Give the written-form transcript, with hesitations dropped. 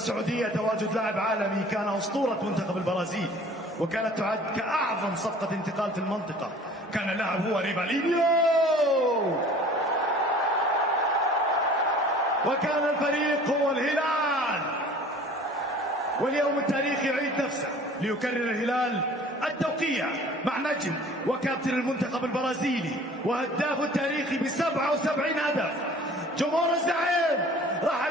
السعودية تواجد لاعب عالمي كان أسطورة منتخب البرازيل، وكانت تعد كأعظم صفقة انتقال في المنطقة. كان اللاعب هو ريفالينيو، وكان الفريق هو الهلال. واليوم التاريخ يعيد نفسه ليكرر الهلال التوقيع مع نجم وكابتن المنتخب البرازيلي وهداف التاريخي ب77 هدف. جمهور الزعيم رحب